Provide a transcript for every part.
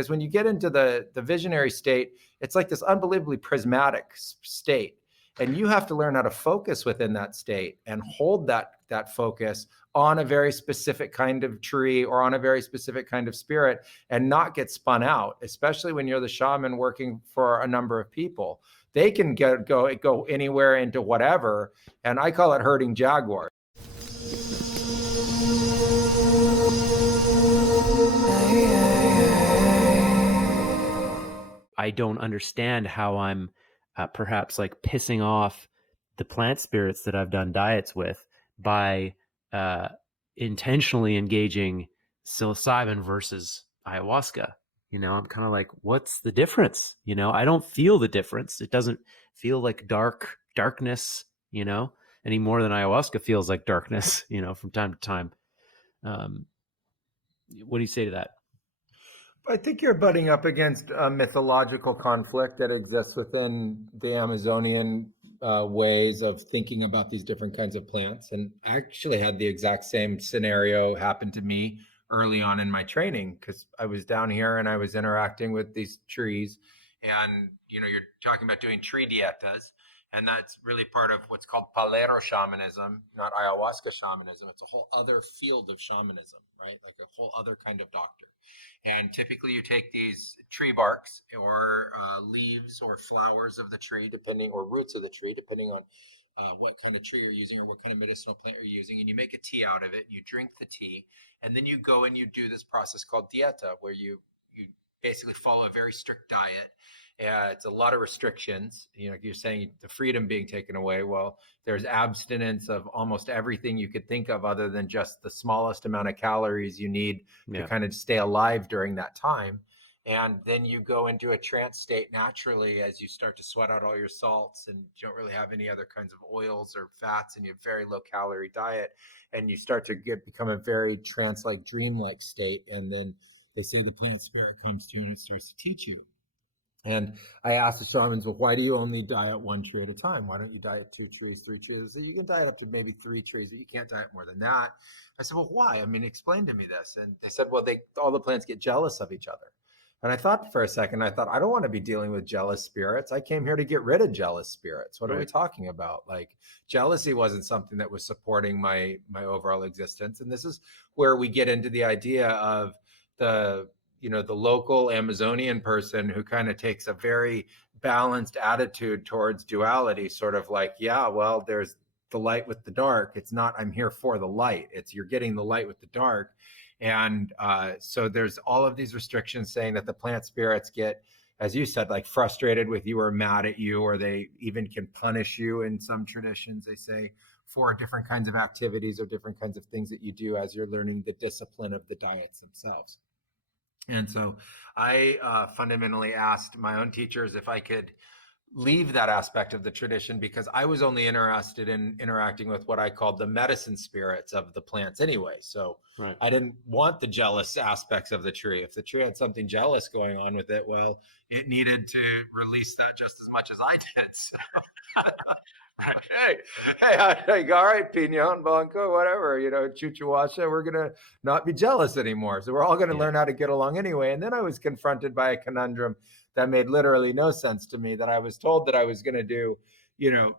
because when you get into the visionary state, it's like this unbelievably prismatic state. And you have to learn how to focus within that state and hold that focus on a very specific kind of tree or on a very specific kind of spirit and not get spun out, especially when you're the shaman working for a number of people. They can go anywhere into whatever. And I call it herding jaguars. I don't understand how I'm perhaps like pissing off the plant spirits that I've done diets with by intentionally engaging psilocybin versus ayahuasca. I'm kind of like, what's the difference? I don't feel the difference. It doesn't feel like darkness, any more than ayahuasca feels like darkness, from time to time. What do you say to that? I think you're butting up against a mythological conflict that exists within the Amazonian ways of thinking about these different kinds of plants. And I actually had the exact same scenario happen to me early on in my training, because I was down here and I was interacting with these trees. And, you're talking about doing tree dietas. And that's really part of what's called palero shamanism, not ayahuasca shamanism. It's a whole other field of shamanism, right? Like a whole other kind of doctor. And typically you take these tree barks or leaves or flowers of the tree, or roots of the tree, depending on what kind of tree you're using or what kind of medicinal plant you're using, and you make a tea out of it, you drink the tea, and then you go and you do this process called dieta, where you basically follow a very strict diet. It's a lot of restrictions. You're saying the freedom being taken away. Well, there's abstinence of almost everything you could think of other than just the smallest amount of calories you need to kind of stay alive during that time. And then you go into a trance state naturally as you start to sweat out all your salts, and you don't really have any other kinds of oils or fats, and you have very low calorie diet, and you start to become a very trance-like, dream-like state. And then they say the plant spirit comes to you and it starts to teach you. And I asked the shamans, well, why do you only diet one tree at a time? Why don't you diet 2 trees, 3 trees? So you can diet up to maybe 3 trees, but you can't diet more than that. I said, well, why? Explain to me this. And they said, well, all the plants get jealous of each other. And I thought for a second, I don't want to be dealing with jealous spirits. I came here to get rid of jealous spirits. What are we talking about? Like, jealousy wasn't something that was supporting my overall existence. And this is where we get into the idea of the local Amazonian person who kind of takes a very balanced attitude towards duality, sort of like, yeah, well, there's the light with the dark. It's not, I'm here for the light. It's, you're getting the light with the dark. And so there's all of these restrictions saying that the plant spirits get, as you said, like frustrated with you or mad at you, or they even can punish you in some traditions, they say, for different kinds of activities or different kinds of things that you do as you're learning the discipline of the diets themselves. And so I fundamentally asked my own teachers if I could leave that aspect of the tradition, because I was only interested in interacting with what I called the medicine spirits of the plants anyway. So I didn't want the jealous aspects of the tree. If the tree had something jealous going on with it, well, it needed to release that just as much as I did. So hey, all right, Pinon, Blanco, whatever, Chuchuasha, we're going to not be jealous anymore. So we're all going to learn how to get along anyway. And then I was confronted by a conundrum that made literally no sense to me, that I was told that I was going to do,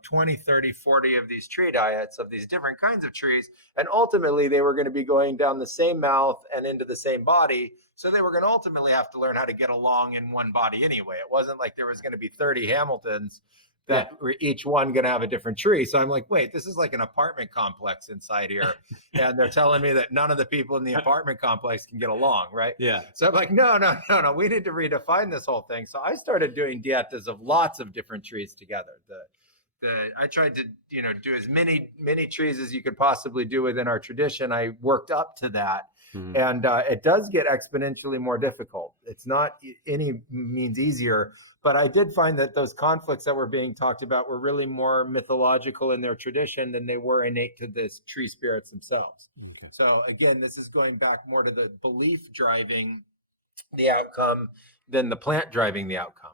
20, 30, 40 of these tree diets of these different kinds of trees. And ultimately they were going to be going down the same mouth and into the same body. So they were going to ultimately have to learn how to get along in one body anyway. It wasn't like there was going to be 30 Hamiltons that were each one going to have a different tree. So I'm like, wait, this is like an apartment complex inside here. And they're telling me that none of the people in the apartment complex can get along, right? Yeah. So I'm like, no, we need to redefine this whole thing. So I started doing dietas of lots of different trees together. I tried to, do as many trees as you could possibly do within our tradition. I worked up to that. Mm-hmm. And it does get exponentially more difficult. It's not any means easier, but I did find that those conflicts that were being talked about were really more mythological in their tradition than they were innate to the tree spirits themselves. Okay. So again, this is going back more to the belief driving the outcome than the plant driving the outcome.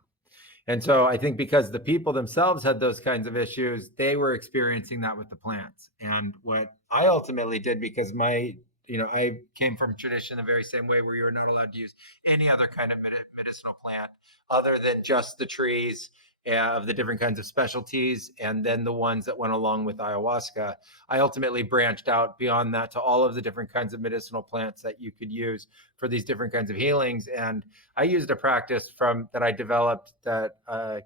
And so I think because the people themselves had those kinds of issues, they were experiencing that with the plants. And what I ultimately did, because my I came from tradition the very same way where you were not allowed to use any other kind of medicinal plant other than just the trees of the different kinds of specialties, and then the ones that went along with ayahuasca. I ultimately branched out beyond that to all of the different kinds of medicinal plants that you could use for these different kinds of healings. And I used a practice from that I developed that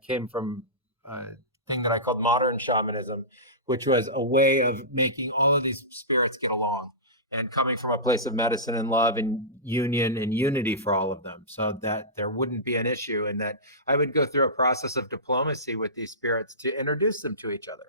came from a thing that I called modern shamanism, which was a way of making all of these spirits get along and coming from a place of medicine and love and union and unity for all of them, so that there wouldn't be an issue, and that I would go through a process of diplomacy with these spirits to introduce them to each other.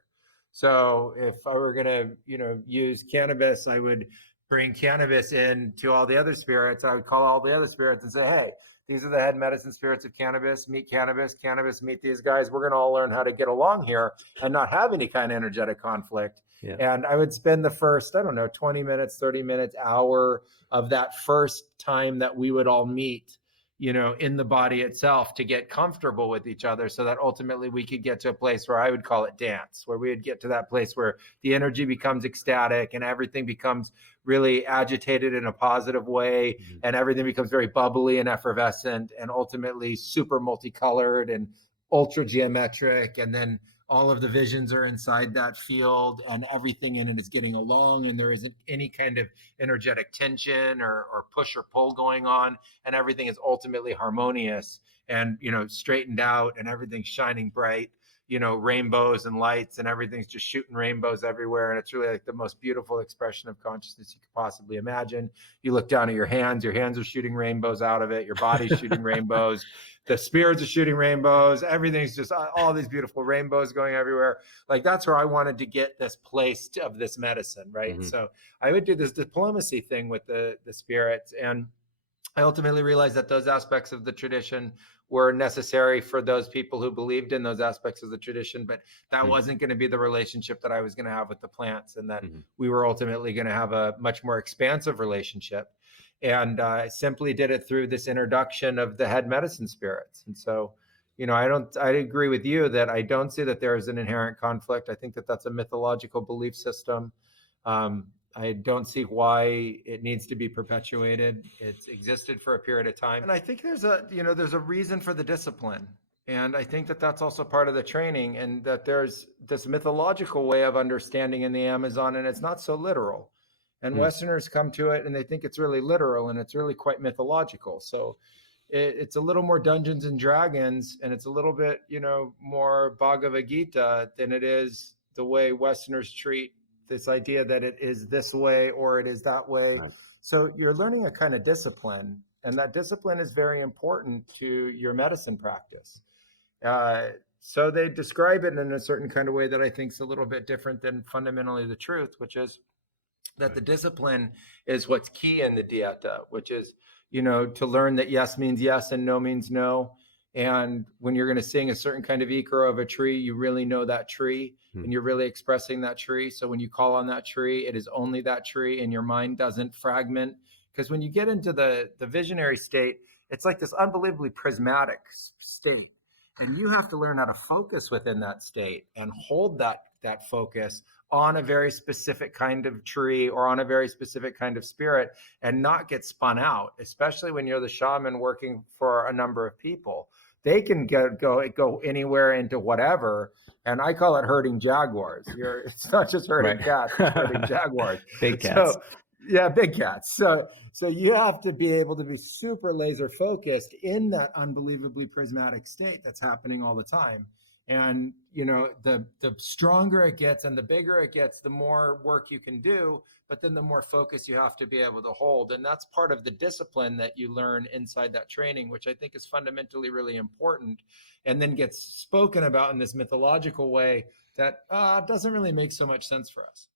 So if I were going to, use cannabis, I would bring cannabis in to all the other spirits. I would call all the other spirits and say, hey, these are the head medicine spirits of cannabis. Meet cannabis, meet these guys. We're going to all learn how to get along here and not have any kind of energetic conflict. Yeah. And I would spend the first, 20 minutes, 30 minutes, hour of that first time that we would all meet, in the body itself, to get comfortable with each other, so that ultimately we could get to a place where I would call it dance, where we would get to that place where the energy becomes ecstatic and everything becomes really agitated in a positive way, and everything becomes very bubbly and effervescent and ultimately super multicolored and ultra geometric. And then all of the visions are inside that field and everything in it is getting along, and there isn't any kind of energetic tension or push or pull going on, and everything is ultimately harmonious and straightened out, and everything's shining bright, rainbows and lights, and everything's just shooting rainbows everywhere. And it's really like the most beautiful expression of consciousness you could possibly imagine. You look down at your hands are shooting rainbows out of it. Your body's shooting rainbows. The spirits are shooting rainbows. Everything's just all these beautiful rainbows going everywhere. Like, that's where I wanted to get this place of this medicine, right? Mm-hmm. So I would do this diplomacy thing with the spirits. And I ultimately realized that those aspects of the tradition were necessary for those people who believed in those aspects of the tradition, but that wasn't going to be the relationship that I was going to have with the plants, and that we were ultimately going to have a much more expansive relationship. And I simply did it through this introduction of the head medicine spirits. And so, I agree with you that I don't see that there is an inherent conflict. I think that that's a mythological belief system. I don't see why it needs to be perpetuated. It's existed for a period of time. And I think there's a reason for the discipline. And I think that that's also part of the training, and that there's this mythological way of understanding in the Amazon, and it's not so literal. And Westerners come to it and they think it's really literal, and it's really quite mythological. So it's a little more Dungeons and Dragons, and it's a little bit, more Bhagavad Gita than it is the way Westerners treat this idea that it is this way or it is that way. Right. So you're learning a kind of discipline, and that discipline is very important to your medicine practice. So they describe it in a certain kind of way that I think is a little bit different than fundamentally the truth, which is that the discipline is what's key in the dieta, which is, to learn that yes means yes and no means no. And when you're going to sing a certain kind of ikaro of a tree, you really know that tree, and you're really expressing that tree. So when you call on that tree, it is only that tree, and your mind doesn't fragment. Because when you get into the visionary state, it's like this unbelievably prismatic state. And you have to learn how to focus within that state and hold that focus on a very specific kind of tree or on a very specific kind of spirit, and not get spun out, especially when you're the shaman working for a number of people. They can go anywhere into whatever. And I call it herding jaguars. It's not just herding cats, it's herding jaguars. Big cats. Yeah, big cats. So you have to be able to be super laser focused in that unbelievably prismatic state that's happening all the time. And, the stronger it gets and the bigger it gets, the more work you can do, but then the more focus you have to be able to hold. And that's part of the discipline that you learn inside that training, which I think is fundamentally really important, and then gets spoken about in this mythological way that doesn't really make so much sense for us.